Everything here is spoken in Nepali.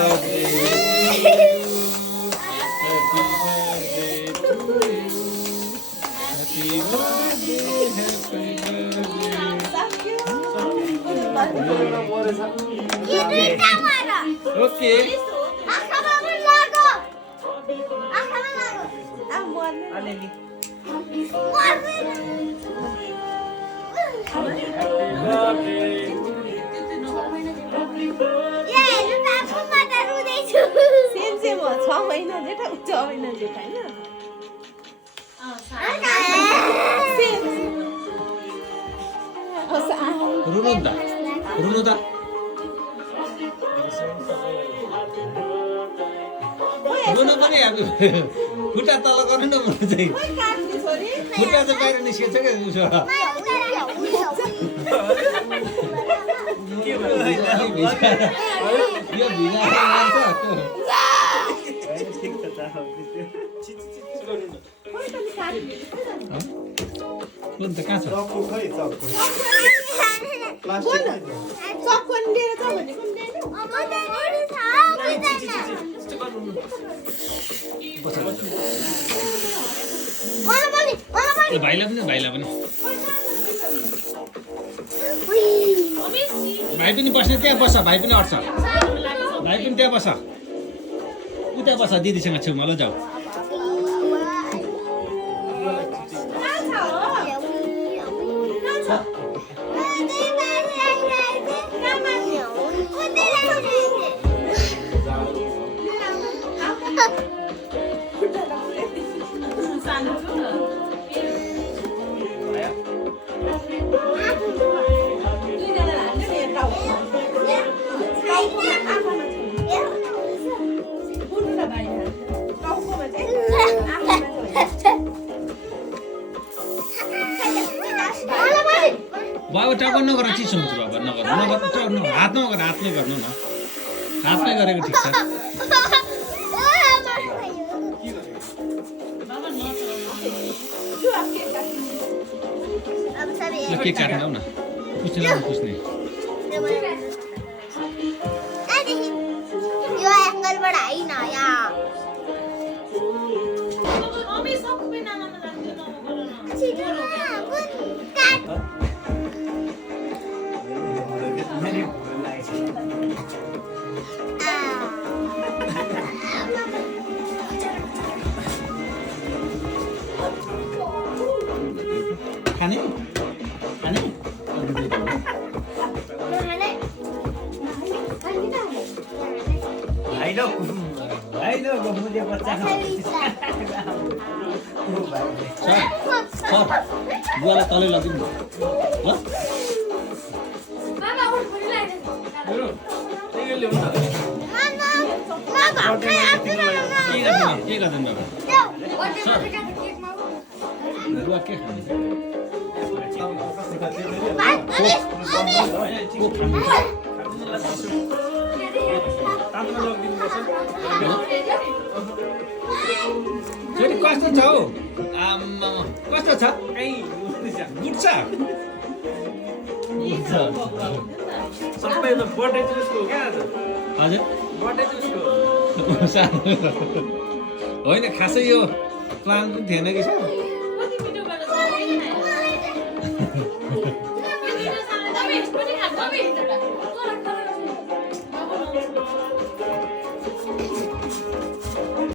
ओके सेम हो 6 महिना जेठा 6 महिना जेठा हैन रुनु त रुनु त रुनु पनि अब खुट्टा तल गर्नु न म चाहिँ खुट्टा चाहिँ बाहिर निस्केछ क्या उसो यो भिजा कुन त कहाँ छ भाइलाई पनि भाइ पनि बस्ने त्यहाँ बस्छ भाइ पनि अट्छ भाइ पनि त्यहाँ बस्छ उता बस्छ दिदीसँग छेउमा ल जाऊ बाबा टाउको नगर चिसो हुन्छ बाबा नगर हातमा गर हातमै गर्नु न हातमै गरेको ठिक छ के काट्नु न पुस्ने लाउनु पुस्ने यो एंगलबाट हैन यहाँ खाने खाने मुझे बच्चा बुवालाई तलै लगिदिनु ल के गर्दैन बाबा बुवा के खाने छोरी कस्तो छ हौ आम्मा कस्तो छ बुझ्छ सबै बर्थडे चाहिँ उसको क्या हजुर बर्थडे चाहिँ उसको होइन खासै यो प्लान पनि थिएन कि